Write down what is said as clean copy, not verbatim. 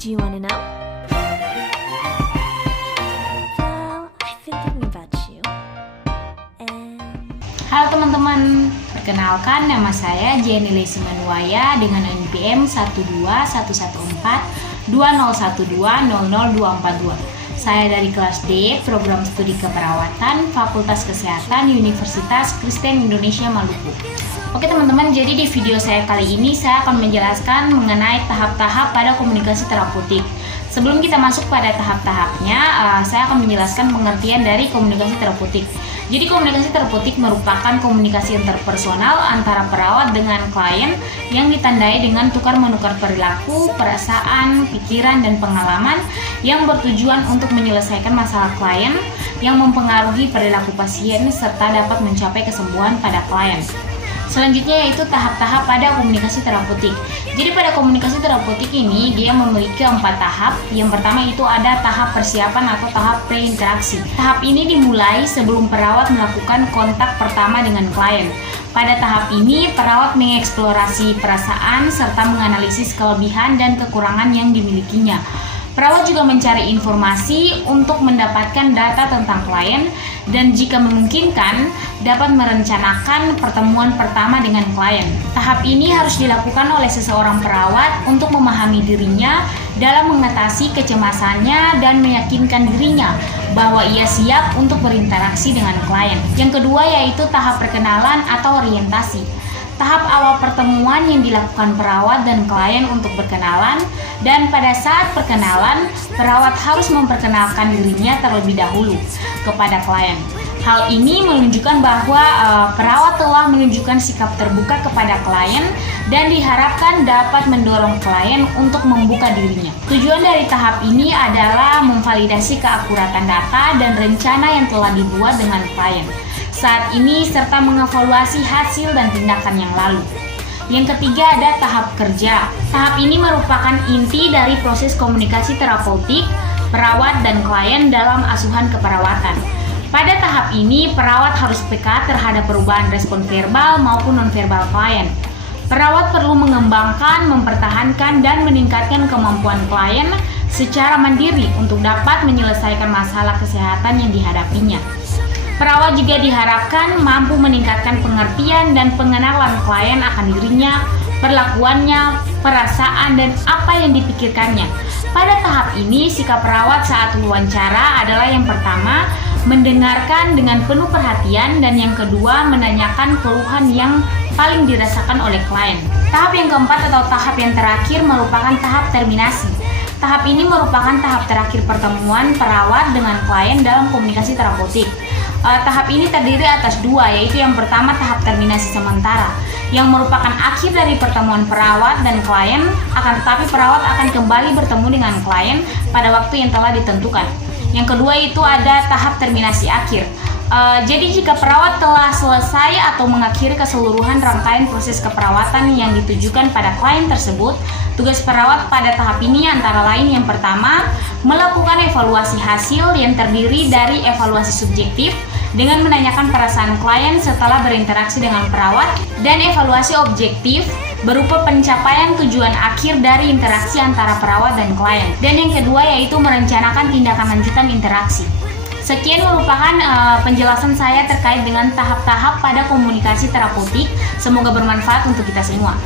Do you wanna know? Well, I've been thinking about you. Halo teman-teman, perkenalkan nama saya Jenny Lesi Manuwaya dengan NPM 121142012000242. Saya dari kelas D, program studi keperawatan, Fakultas Kesehatan, Universitas Kristen Indonesia Maluku. Oke teman-teman, jadi di video saya kali ini saya akan menjelaskan mengenai tahap-tahap pada komunikasi terapeutik. Sebelum kita masuk pada tahap-tahapnya, saya akan menjelaskan pengertian dari komunikasi terapeutik. Jadi komunikasi terapeutik merupakan komunikasi interpersonal antara perawat dengan klien yang ditandai dengan tukar-menukar perilaku, perasaan, pikiran, dan pengalaman yang bertujuan untuk menyelesaikan masalah klien yang mempengaruhi perilaku pasien serta dapat mencapai kesembuhan pada klien. Selanjutnya yaitu tahap-tahap pada komunikasi terapeutik. Jadi pada komunikasi terapeutik ini dia memiliki 4 tahap. Yang pertama itu ada tahap persiapan atau tahap pre-interaksi. Tahap ini dimulai sebelum perawat melakukan kontak pertama dengan klien. Pada tahap ini perawat mengeksplorasi perasaan serta menganalisis kelebihan dan kekurangan yang dimilikinya. Perawat juga mencari informasi untuk mendapatkan data tentang klien dan jika memungkinkan dapat merencanakan pertemuan pertama dengan klien. Tahap ini harus dilakukan oleh seseorang perawat untuk memahami dirinya dalam mengatasi kecemasannya dan meyakinkan dirinya bahwa ia siap untuk berinteraksi dengan klien. Yang kedua yaitu tahap perkenalan atau orientasi. Tahap awal pertemuan yang dilakukan perawat dan klien untuk berkenalan, dan pada saat perkenalan, perawat harus memperkenalkan dirinya terlebih dahulu kepada klien. Hal ini menunjukkan bahwa perawat telah menunjukkan sikap terbuka kepada klien dan diharapkan dapat mendorong klien untuk membuka dirinya. Tujuan dari tahap ini adalah memvalidasi keakuratan data dan rencana yang telah dibuat dengan klien saat ini serta mengevaluasi hasil dan tindakan yang lalu. Yang ketiga ada tahap kerja. Tahap ini merupakan inti dari proses komunikasi terapeutik perawat dan klien dalam asuhan keperawatan. Pada tahap ini, perawat harus peka terhadap perubahan respon verbal maupun nonverbal klien. Perawat perlu mengembangkan, mempertahankan, dan meningkatkan kemampuan klien secara mandiri untuk dapat menyelesaikan masalah kesehatan yang dihadapinya. Perawat juga diharapkan mampu meningkatkan pengertian dan pengenalan klien akan dirinya, perlakuannya, perasaan, dan apa yang dipikirkannya. Pada tahap ini, sikap perawat saat wawancara adalah yang pertama, mendengarkan dengan penuh perhatian, dan yang kedua, menanyakan keluhan yang paling dirasakan oleh klien. Tahap yang keempat atau tahap yang terakhir merupakan tahap terminasi. Tahap ini merupakan tahap terakhir pertemuan perawat dengan klien dalam komunikasi terapeutik. Tahap ini terdiri atas 2, yaitu yang pertama tahap terminasi sementara, yang merupakan akhir dari pertemuan perawat dan klien, akan tetapi perawat akan kembali bertemu dengan klien pada waktu yang telah ditentukan. Yang kedua itu ada tahap terminasi akhir. Jadi jika perawat telah selesai atau mengakhiri keseluruhan rangkaian proses keperawatan yang ditujukan pada klien tersebut, tugas perawat pada tahap ini antara lain yang pertama, melakukan evaluasi hasil yang terdiri dari evaluasi subjektif dengan menanyakan perasaan klien setelah berinteraksi dengan perawat dan evaluasi objektif berupa pencapaian tujuan akhir dari interaksi antara perawat dan klien. Dan yang kedua yaitu merencanakan tindakan lanjutan interaksi. Sekian merupakan penjelasan saya terkait dengan tahap-tahap pada komunikasi terapeutik. Semoga bermanfaat untuk kita semua.